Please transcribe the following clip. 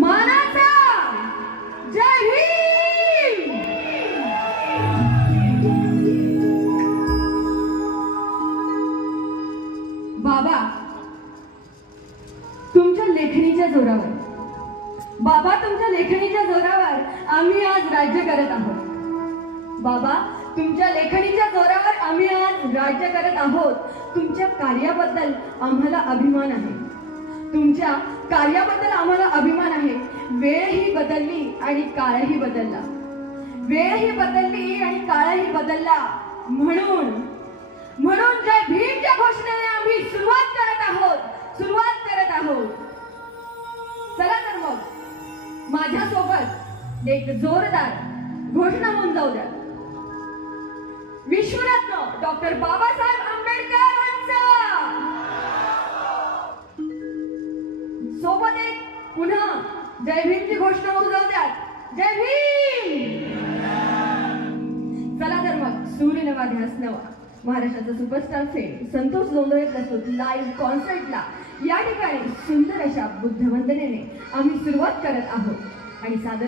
मानाचा जय भीम. बाबा तुमच्या लेखणीच्या जोरावर बाबा तुमच्या लेखणीच्या जोरावर आम्ही आज राज्य करत आहोत. बाबा तुमच्या लेखणीच्या जोरावर आम्ही आज राज्य करत आहोत. तुमच्या कार्याबद्दल आम्हाला अभिमान आहे. तुमच्या कार्याबद्दल आम्हाला अभिमान आहे. वेळही बदलली आणि काळही बदलला. वेळही बदलली आणि काळही बदलला. म्हणून जय भीमच्या घोषणेने आम्ही सुरुवात करत आहोत. चला तर मग माझ्यासोबत एक जोरदार घोषणा होऊन जाऊ द्या. विश्वरत्न डॉक्टर बाबासाहेब आंबेडकरांचा सोबत एक पुन्हा जय भीमची घोषणा होऊन जाऊ द्या. जय भीम. चला तर मग सूर्य नवा ध्यास नवा महाराष्ट्राचा सुपरस्टार फेम संतोष जोंधळे प्रस्तुत लाईव्ह कॉन्सर्टला या ठिकाणी सुंदर अशा बुद्धवंदनेने आम्ही सुरुवात करत आहोत आणि सादर